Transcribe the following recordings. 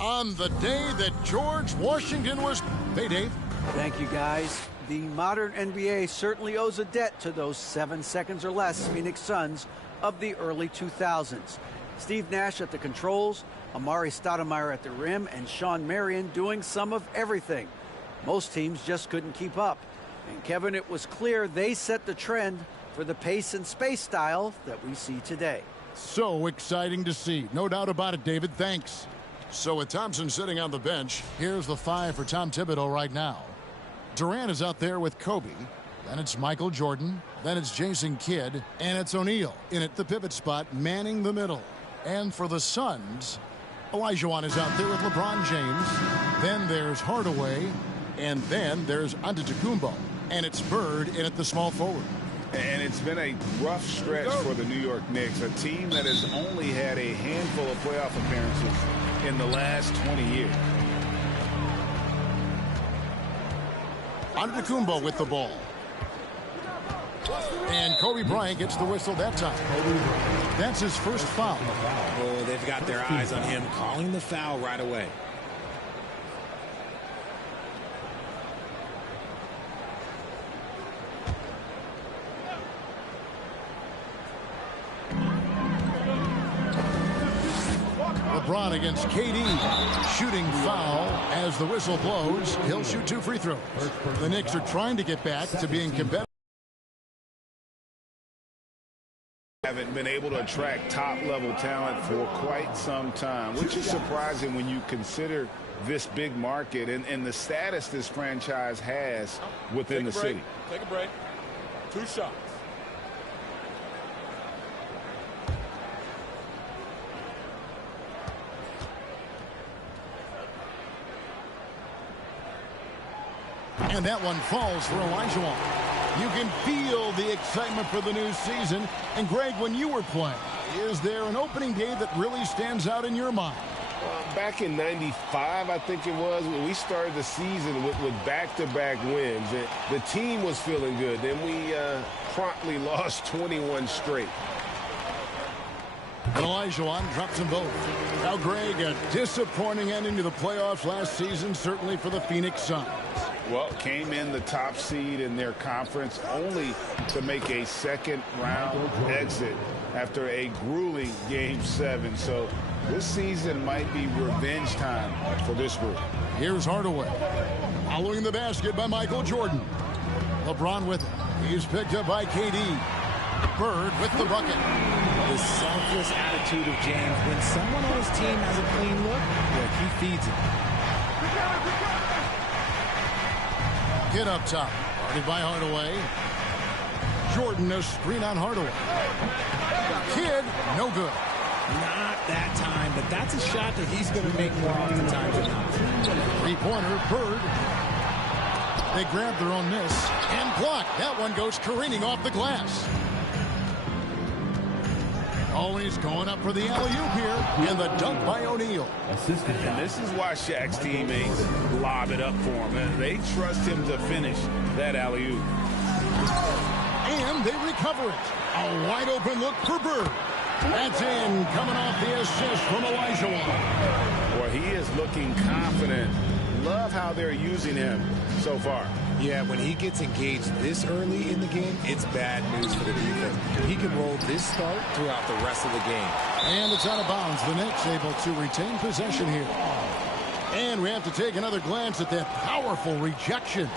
On the day that George Washington was... Hey, Dave. Thank you, guys. The modern NBA certainly owes a debt to those 7 seconds or less Phoenix Suns of the early 2000s. Steve Nash at the controls, Amari Stoudemire at the rim, and Sean Marion doing some of everything. Most teams just couldn't keep up. And Kevin, it was clear they set the trend for the pace and space style that we see today. So exciting to see. No doubt about it, David. Thanks. So with Thompson sitting on the bench, here's the 5 for Tom Thibodeau right now. Durant is out there with Kobe. Then it's Michael Jordan. Then it's Jason Kidd. And it's O'Neal in at the pivot spot, manning the middle. And for the Suns, Olajuwon is out there with LeBron James. Then there's Hardaway. And then there's Antetokounmpo. And it's Bird in at the small forward. And it's been a rough stretch for the New York Knicks, a team that has only had a handful of playoff appearances in the last 20 years. Antetokounmpo with the ball. And Kobe Bryant gets the whistle that time. That's his first foul. Oh, they've got their eyes on him, calling the foul right away. LeBron against KD. Shooting foul as the whistle blows. He'll shoot 2 free throws. The Knicks are trying to get back to being competitive. Haven't been able to attract top-level talent for quite some time, which is surprising when you consider this big market and the status this franchise has within the city. Take a break. 2 shots. And that one falls for Olajuwon. You can feel the excitement for the new season. And, Greg, when you were playing, is there an opening day that really stands out in your mind? Back in '95, I think it was, when we started the season with back-to-back wins. The team was feeling good. Then we promptly lost 21 straight. And Olajuwon drops them both. Now, Greg, a disappointing ending to the playoffs last season, certainly for the Phoenix Suns. Well, came in the top seed in their conference only to make a second-round exit after a grueling Game 7. So this season might be revenge time for this group. Here's Hardaway. Following the basket by Michael Jordan. LeBron with it. He's picked up by KD. Bird with the bucket. The selfless attitude of James. When someone on his team has a clean look, look, he feeds it. Get up top. Guarded by Hardaway. Jordan a screen on Hardaway. Kidd, no good. Not that time, but that's a shot that he's going to make more oftentimes than not. Three-pointer, Bird. They grab their own miss and block. That one goes careening off the glass. Always going up for the alley-oop here, and the dunk by O'Neal. And this is why Shaq's teammates lob it up for him. They trust him to finish that alley-oop. And they recover it. A wide-open look for Bird. That's in, coming off the assist from Olajuwon. Boy, he is looking confident. Love how they're using him so far. Yeah, when he gets engaged this early in the game, it's bad news for the defense. He can roll this start throughout the rest of the game. And it's out of bounds. The Knicks able to retain possession here. And we have to take another glance at that powerful rejection.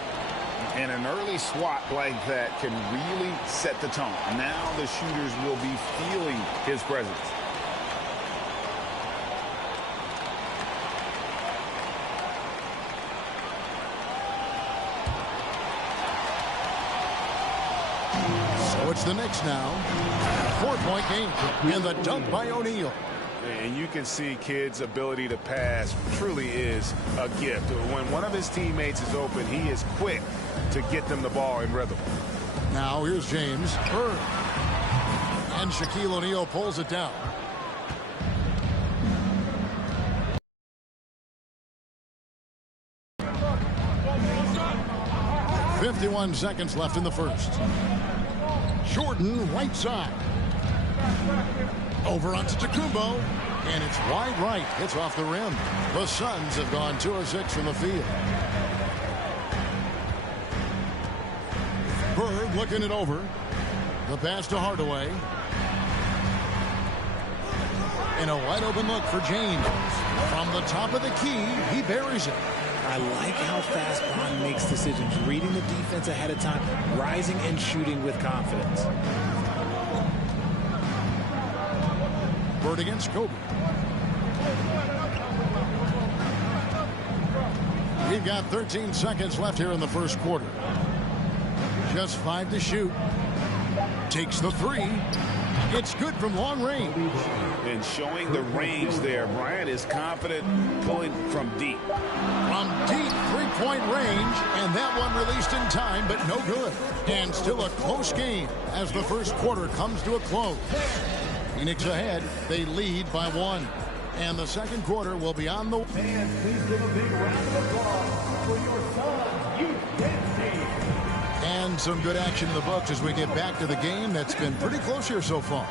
And an early swat like that can really set the tone. Now the shooters will be feeling his presence. So it's the Knicks now. 4-point game. And the dunk by O'Neal. And you can see Kidd's ability to pass truly is a gift. When one of his teammates is open, he is quick to get them the ball in rhythm. Now here's James. Bird. And Shaquille O'Neal pulls it down. .51 seconds left in the first. Jordan right side. Over onto Antetokounmpo. And it's wide right. It's off the rim. The Suns have gone 2 of 6 from the field. Bird looking it over. The pass to Hardaway. And a wide open look for James. From the top of the key, he buries it. I like how fast Bond makes decisions, reading the defense ahead of time, rising and shooting with confidence. Bird against Kobe. We've got 13 seconds left here in the first quarter. Just 5 to shoot. Takes the 3. It's good from long range. And showing the range there, Bryant is confident pulling from deep. From deep three-point range, and that one released in time, but no good. And still a close game as the first quarter comes to a close. Phoenix ahead. They lead by 1. And the second quarter will be on the... And please give a big round of applause for your son, Youth Dance. And some good action in the books as we get back to the game that's been pretty close here so far.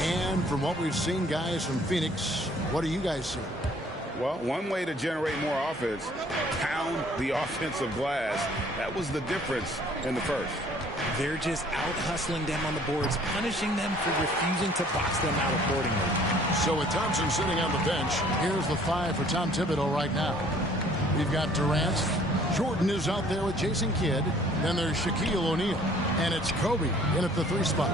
And from what we've seen, guys, from Phoenix, what do you guys see? Well, one way to generate more offense, pound the offensive glass. That was the difference in the first. They're just out-hustling them on the boards, punishing them for refusing to box them out accordingly. So with Thompson sitting on the bench, here's the 5 for Tom Thibodeau right now. We've got Durant. Jordan is out there with Jason Kidd. Then there's Shaquille O'Neal. And it's Kobe in at the 3 spot.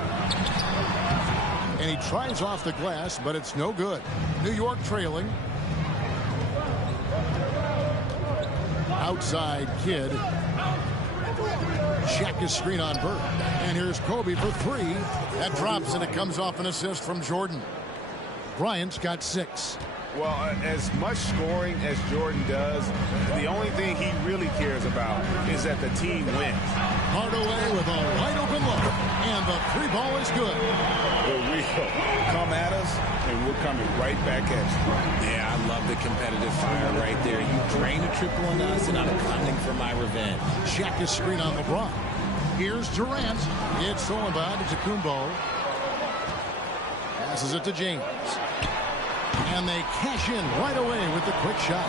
And he tries off the glass, but it's no good. New York trailing. Outside Kidd. Check his screen on Bird. And here's Kobe for 3. That drops, and it comes off an assist from Jordan. Bryant's got 6. Well, as much scoring as Jordan does, the only thing he really cares about is that the team wins. Hardaway with a wide open look, and the 3 ball is good. We come at us, and we're coming right back at you. Yeah, I love the competitive fire right there. You drain a triple on us, and I'm coming for my revenge. Check his screen on LeBron. Here's Durant. It's stolen by Antetokounmpo. Passes it to James. And they cash in right away with the quick shot.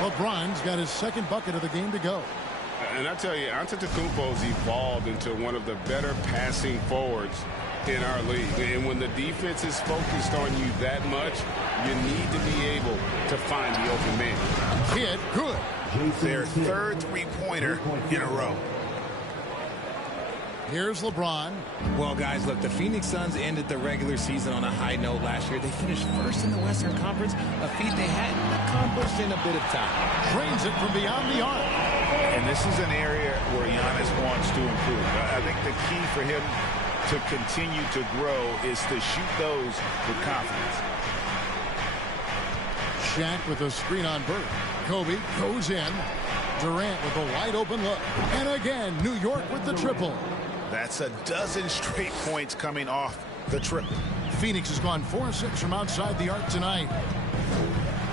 LeBron's got his second bucket of the game to go. And I tell you, Antetokounmpo's evolved into one of the better passing forwards in our league. And when the defense is focused on you that much, you need to be able to find the open man. Kidd, good. Their third three-pointer in a row. Here's LeBron. Well, guys, look, the Phoenix Suns ended the regular season on a high note last year. They finished first in the Western Conference, a feat they hadn't accomplished in a bit of time. Drains it from beyond the arc. And this is an area where Giannis wants to improve. I think the key for him to continue to grow is to shoot those with confidence. Shaq with a screen on Bird. Kobe goes in. Durant with a wide open look. And again, New York with the triple. That's a dozen straight points coming off the triple. Phoenix has gone 4 of 6 from outside the arc tonight.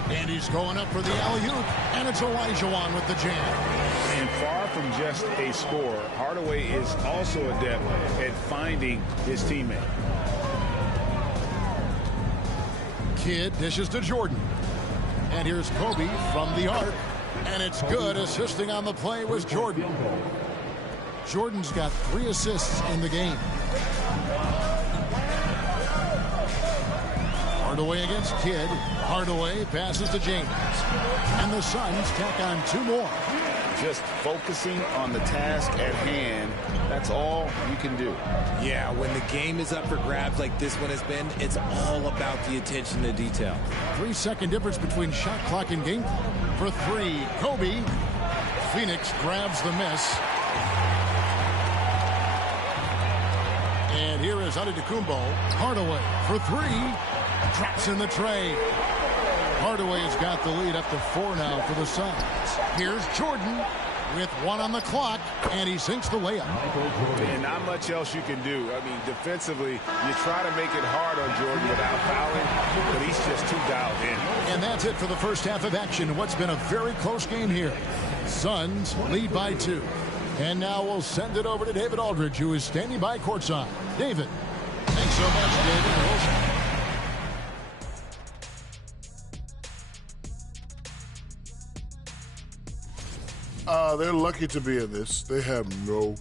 And he's going up for the alley-oop. And it's Olajuwon with the jam. And far from just a scorer, Hardaway is also adept at finding his teammate. Kidd dishes to Jordan. And here's Kobe from the arc. And it's good. Assisting on the play was Jordan. Jordan's got 3 assists in the game. Hardaway against Kidd. Hardaway passes to James. And the Suns tack on 2 more. Just focusing on the task at hand, that's all you can do. Yeah, when the game is up for grabs like this one has been, it's all about the attention to detail. 3-second difference between shot clock and game clock. For 3, Kobe. Phoenix grabs the miss. And here is Antetokounmpo. Hardaway for 3. Drops in the tray. Hardaway has got the lead up to 4 now for the Suns. Here's Jordan with 1 on the clock, and he sinks the layup. And not much else you can do. I mean, defensively, you try to make it hard on Jordan without fouling, but he's just too dialed in. And that's it for the first half of action. What's been a very close game here. Suns lead by 2. And now we'll send it over to David Aldridge, who is standing by courtside. David. Thanks so much, David. They're lucky to be in this. They have no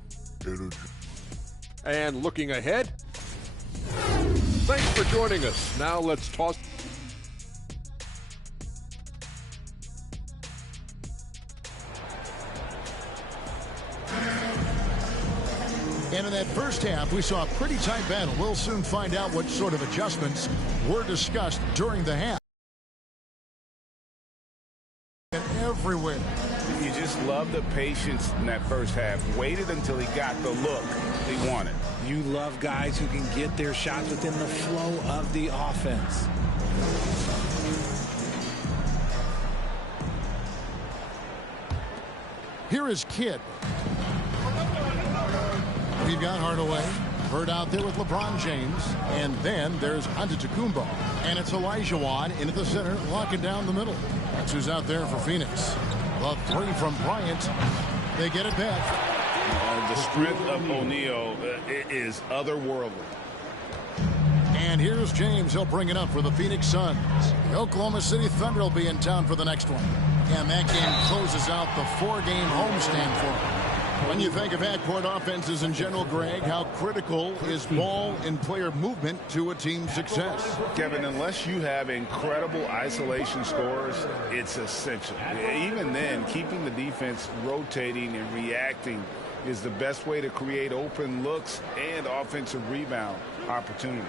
energy. And looking ahead, thanks for joining us. Now let's toss. And in that first half, we saw a pretty tight battle. We'll soon find out what sort of adjustments were discussed during the half. And everywhere. You just love the patience in that first half. Waited until he got the look he wanted. You love guys who can get their shots within the flow of the offense. Here is Kidd. We've got Hardaway. Bird out there with LeBron James. And then there's Antetokounmpo. And it's Olajuwon into the center, locking down the middle. That's who's out there for Phoenix. The three from Bryant. They get it back. The strength of O'Neal is otherworldly. And here's James. He'll bring it up for the Phoenix Suns. The Oklahoma City Thunder will be in town for the next one. And that game closes out the four-game homestand for them. When you think of half-court offenses in general, Greg, how critical is ball and player movement to a team's success? Kevin, unless you have incredible isolation scores, it's essential. Even then, keeping the defense rotating and reacting is the best way to create open looks and offensive rebound opportunities.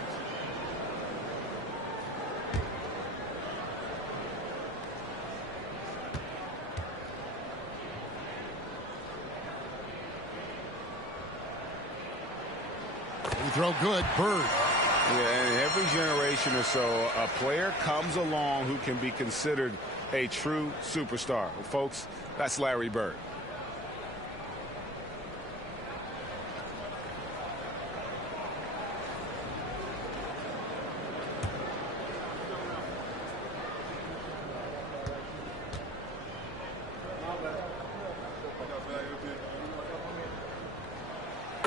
Throw good. Bird. Yeah, in every generation or so, a player comes along who can be considered a true superstar. Well, folks, that's Larry Bird.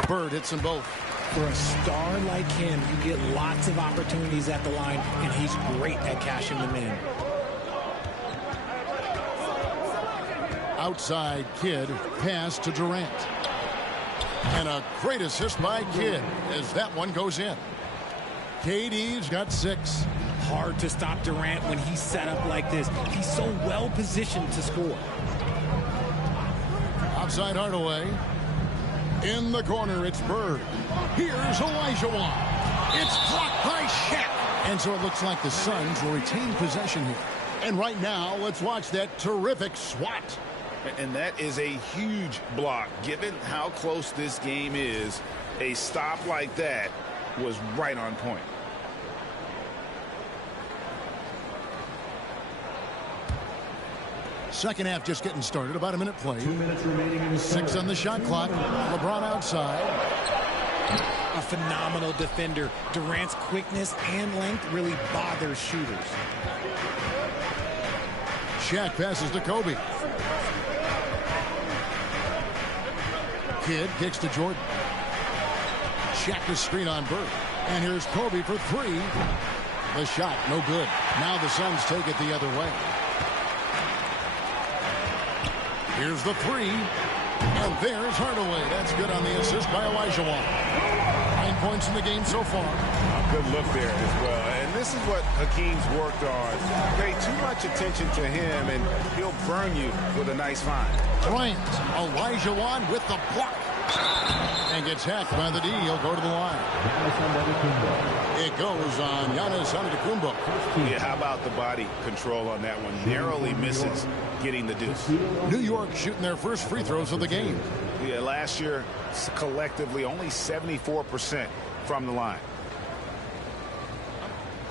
Bird hits them both. For a star like him, you get lots of opportunities at the line, and he's great at cashing them in. Outside Kidd, pass to Durant. And a great assist by Kidd as that one goes in. KD's got 6. Hard to stop Durant when he's set up like this. He's so well positioned to score. Outside Hardaway. In the corner, it's Bird. Here's Olajuwon. It's blocked by Shaq. And so it looks like the Suns will retain possession here. And right now, let's watch that terrific swat. And that is a huge block. Given how close this game is, a stop like that was right on point. Second half just getting started. About a minute played. 2 minutes remaining in the 6 on the shot clock. LeBron outside. A phenomenal defender. Durant's quickness and length really bothers shooters. Shaq passes to Kobe. Kidd kicks to Jordan. Shaq to screen on Bird. And here's Kobe for 3. The shot, no good. Now the Suns take it the other way. Here's the 3. And there's Hardaway. That's good on the assist by Olajuwon. 9 points in the game so far. Good look there as well. And this is what Hakeem's worked on. Pay too much attention to him, and he'll burn you with a nice find. Bryant. Olajuwon with the block. And gets hacked by the D. He'll go to the line. It goes on Giannis Antetokounmpo. Yeah, how about the body control on that one? Narrowly misses getting the deuce. New York shooting their first free throws of the game. Yeah, last year, collectively, only 74% from the line.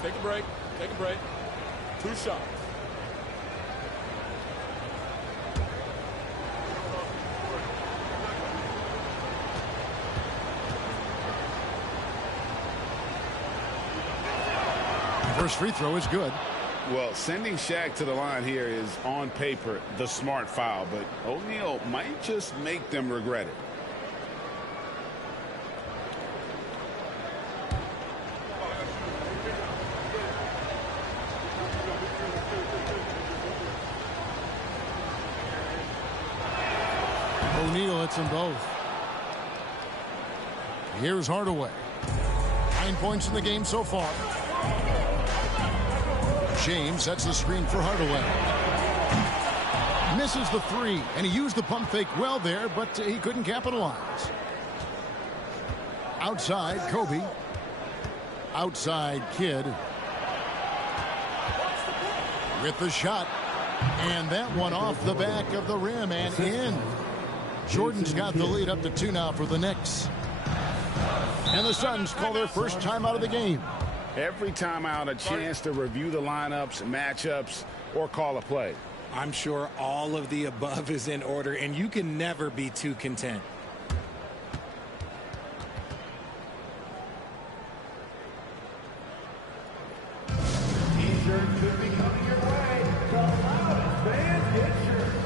Take a break. Take a break. 2 shots. First free throw is good. Well, sending Shaq to the line here is, on paper, the smart foul, but O'Neal might just make them regret it. O'Neal hits them both. Here's Hardaway. 9 points in the game so far. James sets the screen for Hardaway. Misses the three, and he used the pump fake well there, but he couldn't capitalize. Outside, Kobe. Outside, Kidd. With the shot. And that one off the back of the rim and in. Jordan's got the lead up to 2 now for the Knicks. And the Suns call their first timeout of the game. Every timeout, a chance to review the lineups, matchups, or call a play. I'm sure all of the above is in order, and you can never be too content. T-shirt could be coming your way. The loudest fans get shirts.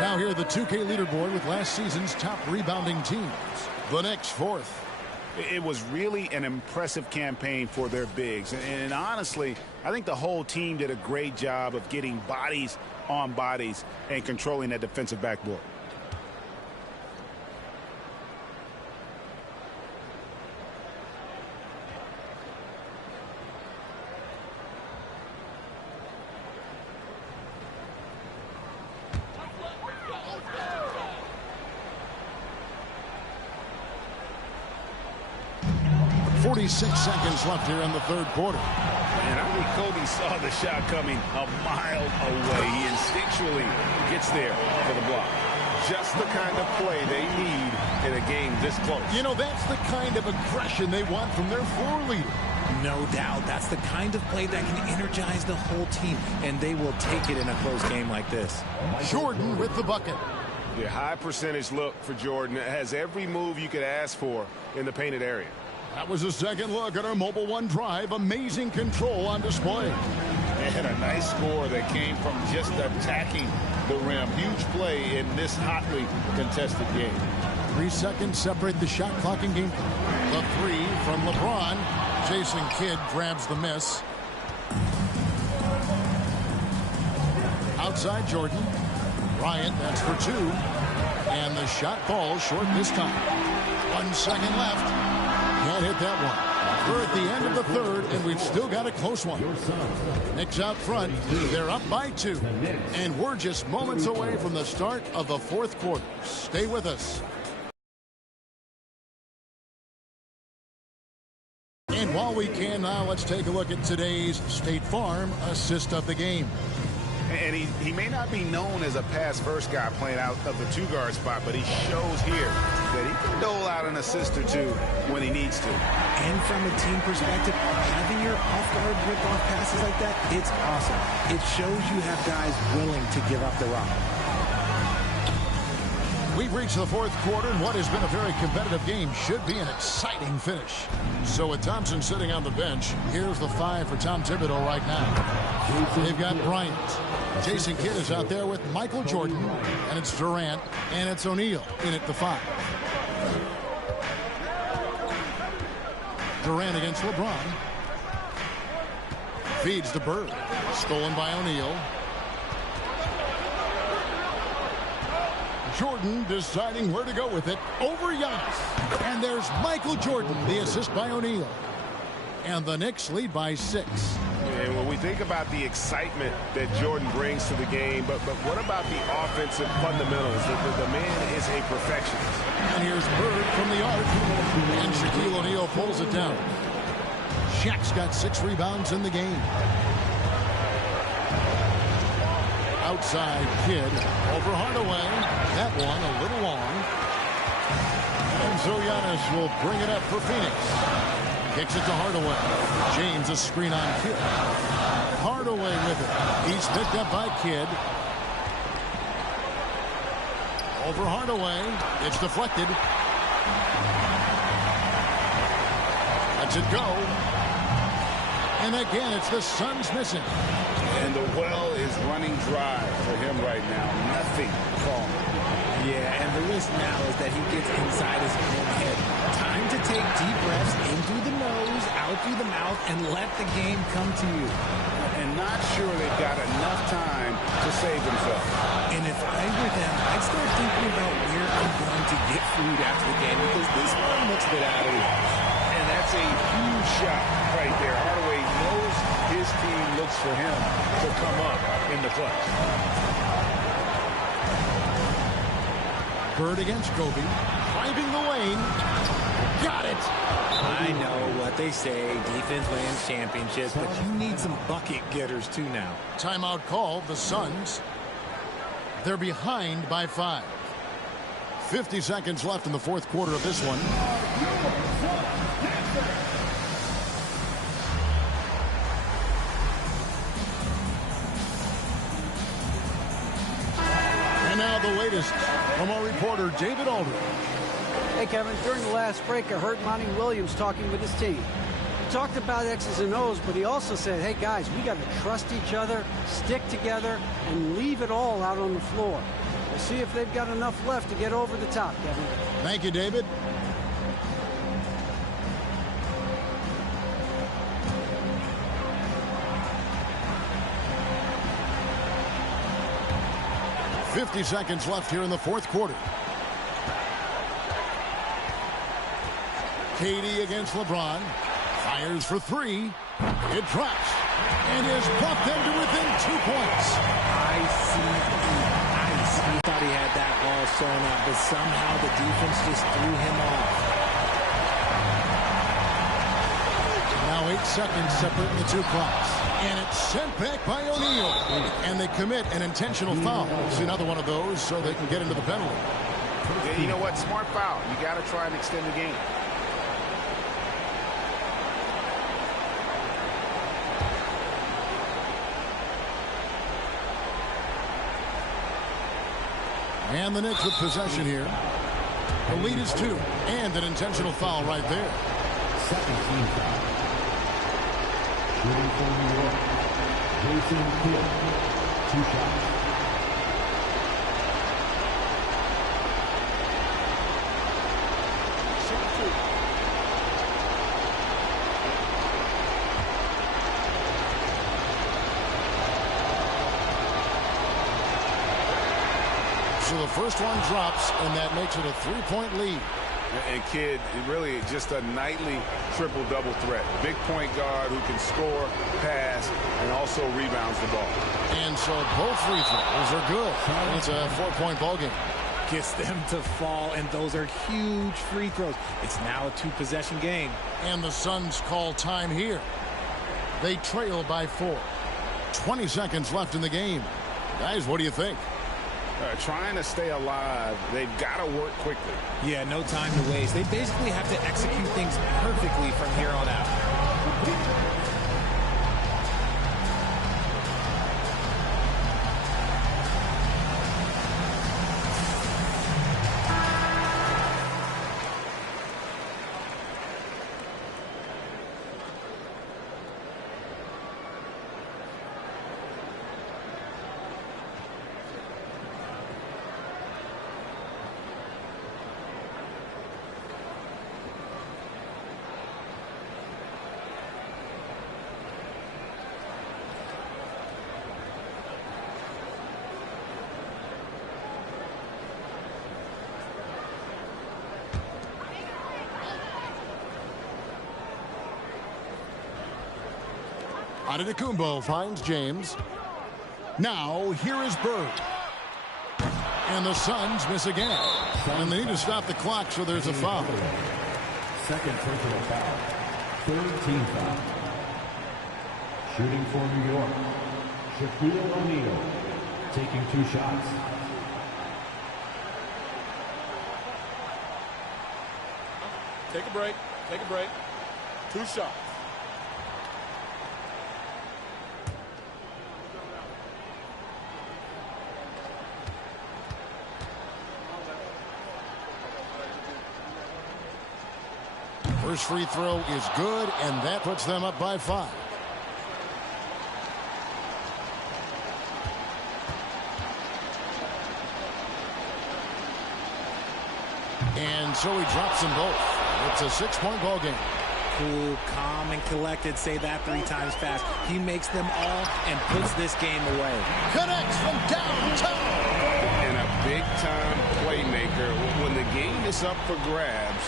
Now here the 2K leaderboard with last season's top rebounding teams. The Knicks 4th. It was really an impressive campaign for their bigs. And honestly, I think the whole team did a great job of getting bodies on bodies and controlling that defensive backboard. Seconds left here in the third quarter. And I think Kobe saw the shot coming a mile away. He instinctually gets there for the block. Just the kind of play they need in a game this close. You know, that's the kind of aggression they want from their floor leader. No doubt. That's the kind of play that can energize the whole team, and they will take it in a close game like this. Jordan with the bucket. The high percentage look for Jordan. It has every move you could ask for in the painted area. That was a second look at our Mobile One drive. Amazing control on display. And a nice score that came from just attacking the rim. Huge play in this hotly contested game. 3 seconds separate the shot clock and game clock. The three from LeBron. Jason Kidd grabs the miss. Outside Jordan. Bryant, that's for 2. And the shot falls short this time. 1 second left. Can't hit that one. We're at the end of the third, and we've still got a close one. Knicks out front. They're up by 2. And we're just moments away from the start of the fourth quarter. Stay with us. And while we can now, let's take a look at today's State Farm assist of the game. And he may not be known as a pass-first guy playing out of the 2-guard spot, but he shows here that he can dole out an assist or 2 when he needs to. And from a team perspective, having your off-guard rip-off passes like that, it's awesome. It shows you have guys willing to give up the rock. We've reached the fourth quarter, and what has been a very competitive game should be an exciting finish. So with Thompson sitting on the bench, here's the 5 for Tom Thibodeau right now. They've got Bryant. Jason Kidd is out there with Michael Jordan, and it's Durant, and it's O'Neal in at the 5. Durant against LeBron. Feeds to Bird. Stolen by O'Neal. Jordan deciding where to go with it over Giannis. And there's Michael Jordan, the assist by O'Neal. And the Knicks lead by 6. And when we think about the excitement that Jordan brings to the game, but what about the offensive fundamentals? The man is a perfectionist. And here's Bird from the arc. And Shaquille O'Neal pulls it down. Shaq's got 6 rebounds in the game. Outside Kidd over Hardaway. That one a little long. And so Giannis will bring it up for Phoenix. Kicks it to Hardaway. James a screen on Kidd. Hardaway with it. He's picked up by Kidd. Over Hardaway. It's deflected. Lets it go. And again, it's the Suns missing. And the well is running dry for him right now. Nothing falling. Yeah, and the risk now is that he gets inside his own head. Time to take deep breaths in through the nose, out through the mouth, and let the game come to you. And not sure they've got enough time to save themselves. And if I were them, I'd start thinking about where I'm going to get food after the game because this one looks a bit out of reach. And that's a huge shot right there. Hardaway knows his team looks for him to come up in the clutch. Bird against Kobe. Driving the lane. Got it. I know what they say. Defense wins championships, but you need some bucket getters too now. Timeout call. The Suns. They're behind by 5. 50 seconds left in the fourth quarter of this one. And now the latest from our reporter, David Aldridge. Hey, Kevin, during the last break, I heard Monty Williams talking with his team. He talked about X's and O's, but he also said, hey, guys, we got to trust each other, stick together, and leave it all out on the floor. We'll see if they've got enough left to get over the top, Kevin. Thank you, David. .50 seconds left here in the fourth quarter. KD against LeBron. Fires for 3. It drops. And has brought them to within 2 points. Ice. He thought he had that all sewn up, but somehow the defense just threw him off. Now 8 seconds separating the 2 clocks. And it's sent back by O'Neal. And they commit an intentional foul. It's another one of those so they can get into the penalty. Yeah, you know what? Smart foul. You got to try and extend the game. And the Knicks with possession here. The lead is 2. And an intentional foul right there. Second team foul. Shooting for New York. Jason Kidd. 2 shots. So the first one drops, and that makes it a 3-point lead. And Kidd, really just a nightly triple-double threat. Big point guard who can score, pass, and also rebounds the ball. And so both free throws are good. And it's a 4-point ball game. Gets them to fall, and those are huge free throws. It's now a 2-possession game. And the Suns call time here. They trail by 4. 20 seconds left in the game. Guys, what do you think? Trying to stay alive, they've got to work quickly. Yeah, no time to waste. They basically have to execute things perfectly from here on out. Antetokounmpo finds James. Now here is Bird. And the Suns miss again. And they need to stop the clock, so there's a foul. Second personal foul. Third team foul. Shooting for New York. Shaquille O'Neal taking 2 shots. Take a break. Take a break. 2 shots. First free throw is good, and that puts them up by 5. And so he drops them both. It's a 6-point ball game. Cool, calm, and collected. Say that 3 times fast. He makes them all and puts this game away. Connects from downtown. And a big-time playmaker. When the game is up for grabs,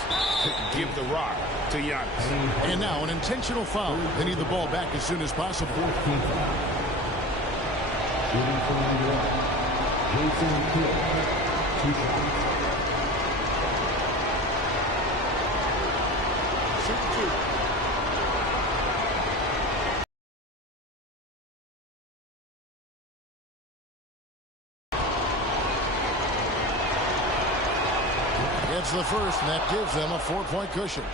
give the rock to Giannis. And now an intentional foul. They need the ball back as soon as possible. It's the first, and that gives them a 4-point cushion.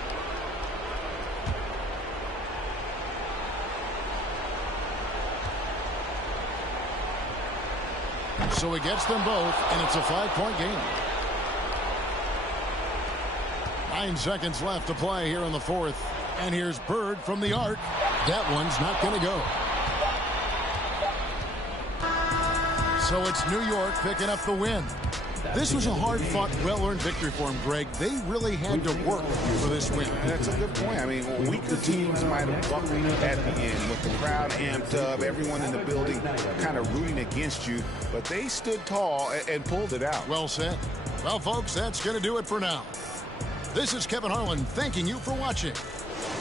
So he gets them both, and it's a 5-point game. 9 seconds left to play here in the fourth. And here's Bird from the arc. That one's not going to go. So it's New York picking up the win. This was a hard-fought, well-earned victory for him, Greg. They really had to work for this win. That's a good point. I mean, weaker teams might have buckled at the end with the crowd amped up, everyone in the building kind of rooting against you, but they stood tall and pulled it out. Well said. Well, folks, that's going to do it for now. This is Kevin Harlan thanking you for watching.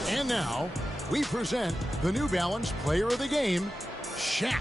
And now, we present the New Balance Player of the Game, Shaq.